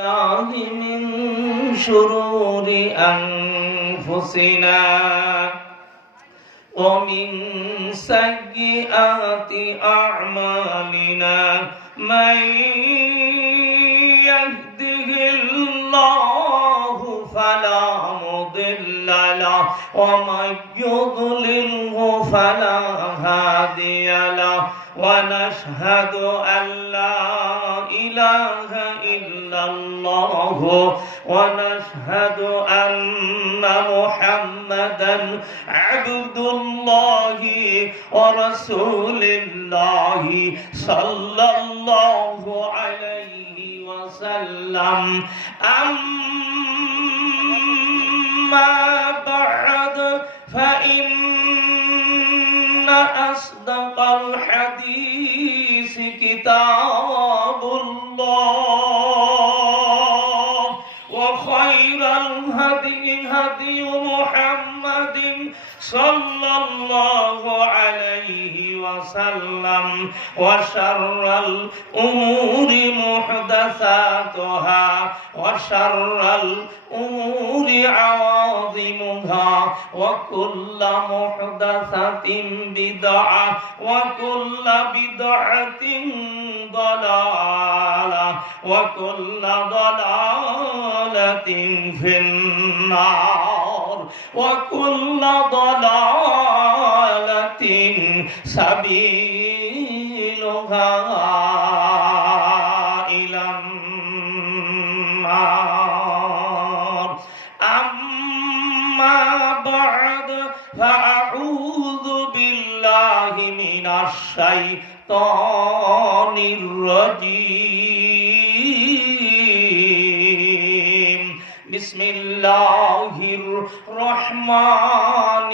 من شرور أنفسنا ومن سيئات أعمالنا من يهده الله فلا مضل له ومن يضلله فلا هادي له ونشهد أن لا إله إلا الله ونشهد أن محمدا عبد الله ورسول الله صلى الله عليه وسلم أما بعد فإن أصدق الحديث كتاب الله وخير الهدي هدي محمد صلى الله عليه وسلم وشر الأمور محدثاتها وشر الأمور عواظمها وكل محدثة بدعة وكل بدعة ضلالة وكل ضلالة في النار وكل ضلالة سبيلها إلى النار أما بعد فأعوذ بالله من الشيطان الرجيم بسم الله الرحمن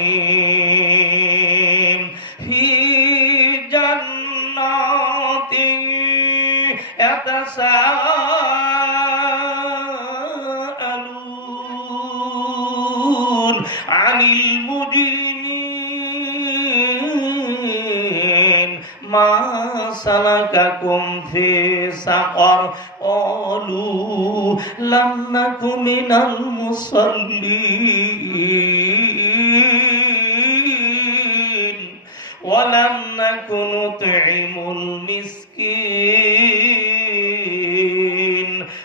الرحيم في جنات يتساءلون عن المجرمين ما سلككم في سقر قالوا لم نك من المصلين ولم نك نطعم المسكين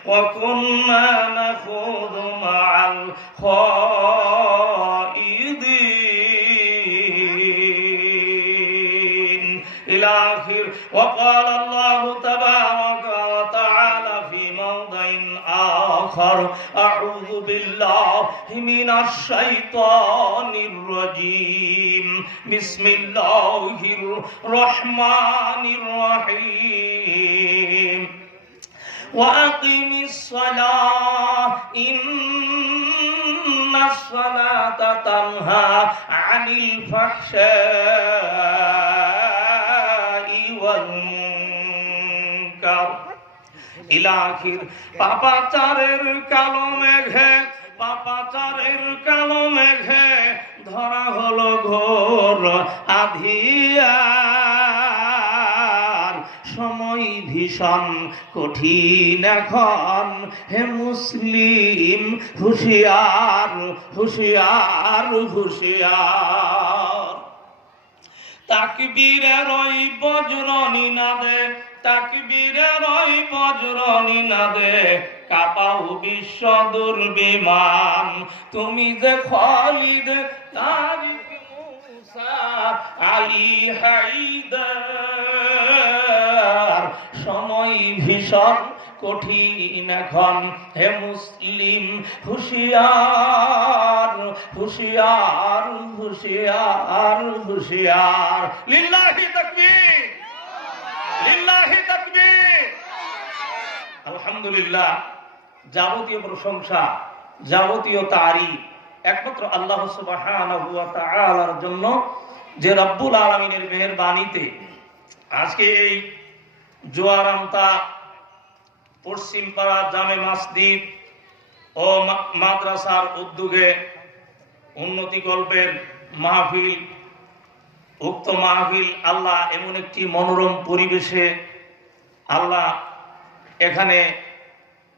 وكنا نخوض مع الخائضين إلى آخر. وقال الله تبارك وتعالى في موضع آخر أعوذ بالله من الشيطان الرجيم بسم الله الرحمن الرحيم وأقم الصلاة إن الصلاة تنهى عن الفحشاء والمنكر إلى آخر. পাপাচারের কালো মেঘে পাপাচারের কালো মেঘে ধরা হলো ঘোর আঁধিয়ার সময় ভীষণ কঠিন এখন হে মুসলিম হুঁশিয়ার হুঁশিয়ার হুঁশিয়ার। তাকবীরের ওই বজ্র নিনাদে তাকবীরের ওই বজ্র নিনাদে কাঁপাও বিশ্ব দুর্বিমান তুমি যে খালিদ তারিক মুসা আলী হায়দার সময় ভীষণ কঠিন এখন হে মুসলিম হুঁশিয়ার হুঁশিয়ার হুঁশিয়ার হুঁশিয়ার। লিল্লাহি তাকবীর লিল্লাহি তাকবীর। আলহামদুলিল্লাহ, যাবতীয় প্রশংসা যাবতীয় তারিফ একমাত্র আল্লাহ সুবহানাহু ওয়া তাআলার জন্য, যে রব্বুল আলামিনের মেহেরবানিতে আজকে এই জোয়ারামতা পশ্চিম পাড়া জামে মসজিদ ও মাদ্রাসার উদ্যোগে উন্নতি কল্পের মাহফিল, উক্ত মাহফিল আল্লাহ এমন একটি মনোরম পরিবেশে আল্লাহ এখানে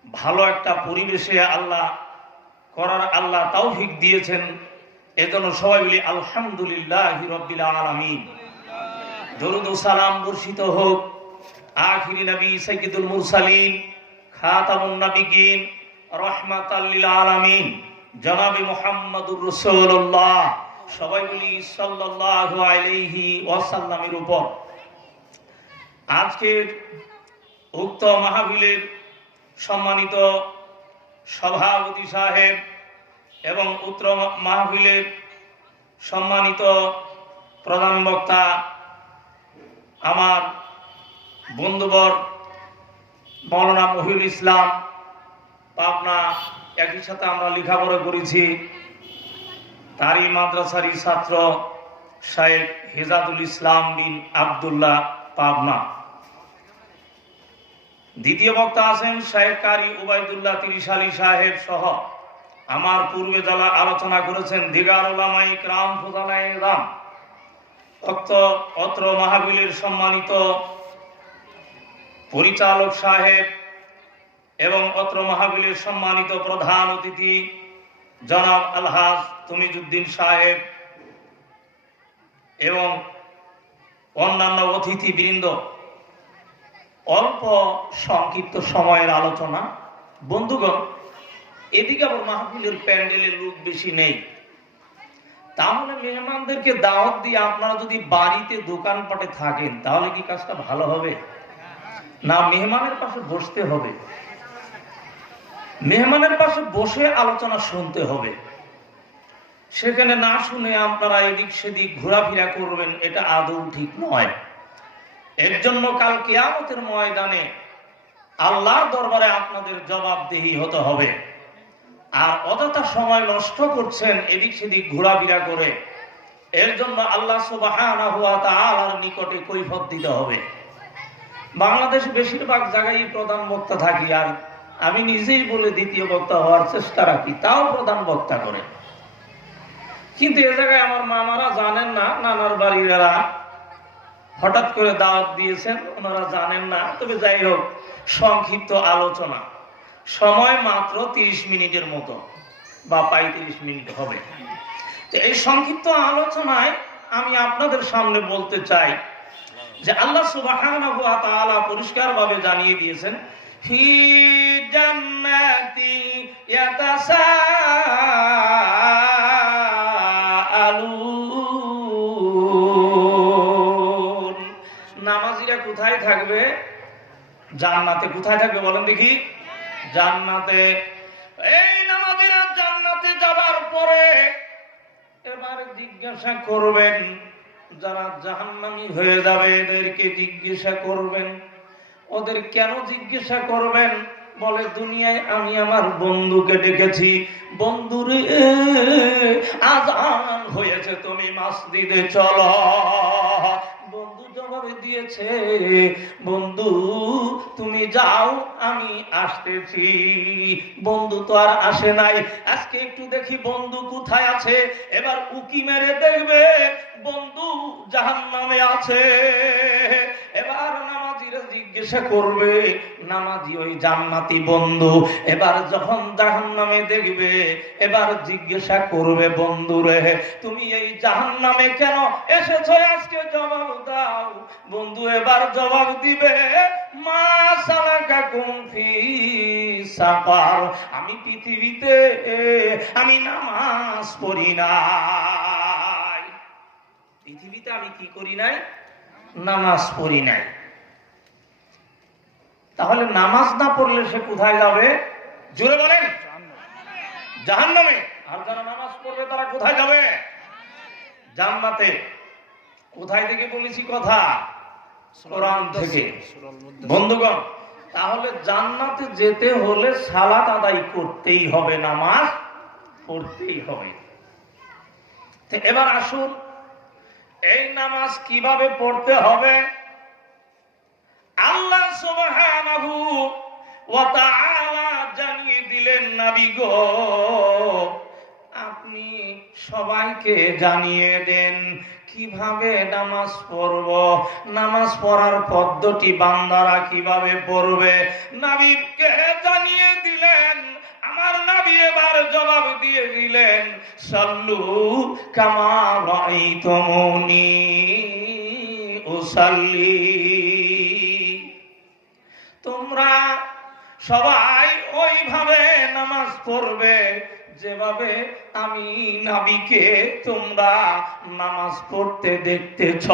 ভালো একটা পরিবেশে আল্লাহ করার আল্লাহ তৌফিক দিয়েছেন। এজন্য সবাই বলি আলহামদুলিল্লাহি রাব্বিল আলামিন। দরুদ ও সালাম বর্ষিত হোক আখিরি নবী সাইয়্যিদুল মুরসালিন খাতামুন নবিয়্যিন রাহমাতাল লিল আলামিন জনাবে মুহাম্মদুর রাসূলুল্লাহ সবাই বলি সাল্লাল্লাহু আলাইহি ওয়াসাল্লামের উপর। আজকের উক্ত মাহফিলের সম্মানিত সভাপতি সাহেব এবং উক্ত মাহফিলের সম্মানিত প্রধান বক্তা আমার বন্ধুবর মৌলানা মহিউল ইসলাম পাবনা, একই সাথে আমরা লেখাপড়া করেছি, তারই মাদ্রাসারই ছাত্র শায়েখ হেজাদুল ইসলাম বিন আব্দুল্লাহ পাবনা। দ্বিতীয় বক্তা আছেন শায়েখ কারি উবাইদুল্লাহ তিরিশালী সাহেব সহ আমার পূর্বে যারা আলোচনা করেছেন দিগার উলামায়ে কিরাম ফুজালায়ে ইজরাম। অত্র মাহফিলের সম্মানিত পরিচালক সাহেব এবং অত্র মাহফিলের সম্মানিত প্রধান অতিথি জনাব আলহাজ তুমিজউদ্দিন সাহেব এবং অন্যান্য অতিথিবৃন্দ, অল্প সংক্ষিপ্ত সময়ের আলোচনা। বন্ধুগণ, এদিকে আবার মাহফিলের প্যান্ডেলের লোক বেশি নেই, তাহলে মেহমানদেরকে দাওয়াত দিয়ে আপনারা যদি বাড়িতে দোকানপাটে থাকেন তাহলে কি কাজটা ভালো হবে না? মেহমানের পাশে বসতে হবে, মেহমানের পাশে বসে আলোচনা শুনতে হবে। সেখানে না শুনে আপনারা এদিক সেদিক ঘোরাফেরা করবেন, এটা আদৌ ঠিক নয়। এর জন্য কাল কিয়ামতের ময়দানে আল্লাহর দরবারে আপনাদের জবাবদিহি হতে হবে। আর অযথা সময় নষ্ট করছেন এদিক সেদিক ঘোরাফেরা করে, এর জন্য আল্লাহ সুবহানাহু ওয়া তাআলার নিকটে কৈফিয়ত দিতে হবে। বাংলাদেশ বেশিরভাগ জায়গায় প্রধান বক্তা থাকি, আর আমি নিজেই বলে দ্বিতীয় বক্তা হওয়ার চেষ্টা রাখি, তাও প্রধান বক্তা করে। কিন্তু এ জায়গায় আমার মামারা জানেন না, নানার বাড়িরা হঠাৎ করে দাওয়াত দিয়েছেন, ওনারা জানেন না। তবে যাই হোক, সংক্ষিপ্ত আলোচনা, সময় মাত্র 30 মিনিটের মতো বা 35 মিনিট হবে। তো এই সংক্ষিপ্ত আলোচনায় আমি আপনাদের সামনে বলতে চাই যে আল্লাহ সুবহানাহু ওয়া তাআলা পরিষ্কারভাবে জানিয়ে দিয়েছেন, ফি জান্নাতি ইয়াতাসাআলুন। নামাজীরা কোথায় থাকবে? জান্নাতে। কোথায় থাকবে বলেন দেখি? জান্নাতে। এই নামাজীরা জান্নাতে যাবার পরে এবারে জিজ্ঞাসা করবেন, যারা জাহান্নামী হয়ে যাবে এদেরকে জিজ্ঞাসা করবেন। ওদের কেন জিজ্ঞাসা করবেন? বলে, দুনিয়ায় আমি আমার বন্ধুকে ডেকেছি, বন্ধুরে আযান হয়েছে, তুমি মসজিদে চলো। বন্ধু জবাবে দিয়েছে, বন্ধু তুমি যাও, আমি আসতেছি। বন্ধু তো আর আসে নাই। আজকে একটু দেখি বন্ধু কোথায় আছে। এবার উকি মেরে দেখবে বন্ধু জাহান্নামে আছে। এবার নামাজিরা জিজ্ঞাসা করবে, নামাজি ওই জান্নাতি বন্ধু এবার যখন জাহান্নামে দেখবে, এবার জিজ্ঞাসা করবে, বন্ধুরে তুমি এই জাহান্নামে কেন এসেছো? আজকে জবাব দাও। বন্ধু এবার জবাব দিবে, মা সালাকাকুম ফি সাকার। আমি পৃথিবীতে আমি নামাজ পড়ি নাই। পৃথিবীতে আমি কি করি নাই? নামাজ পড়ি নাই। তাহলে নামাজ না পড়লে সে কোথায় যাবে? জোরে বলেন। জাহান্নামে। আর যারা নামাজ পড়বে তারা কোথায় যাবে? জান্নাতে। কোথায় থেকে বলেছি কথা? কোরআন থেকে। বন্ধুগণ, তাহলে জান্নাতে যেতে হলে সালাত আদায় করতেই হবে, নামাজ পড়তেই হবে। এবার আসুন, এই নামাজ কিভাবে পড়তে হবে? আল্লাহ সুবহানাহু ওয়া তাআলা জানিয়ে দিলেন, নবী গো আপনি সবাইকে জানিয়ে দেন কিভাবে নামাজ পড়ব, নামাজ পড়ার পদ্ধতি বান্দারা কিভাবে পড়বে। নবীকে জানিয়ে জবাব দিয়ে দিলেন, সাল্লু কামা রাআইতুমুনি উসাল্লি। তোমরা সবাই ওইভাবে নামাজ পড়বে যেভাবে আমি নবীকে তোমরা নামাজ পড়তে দেখতেছ।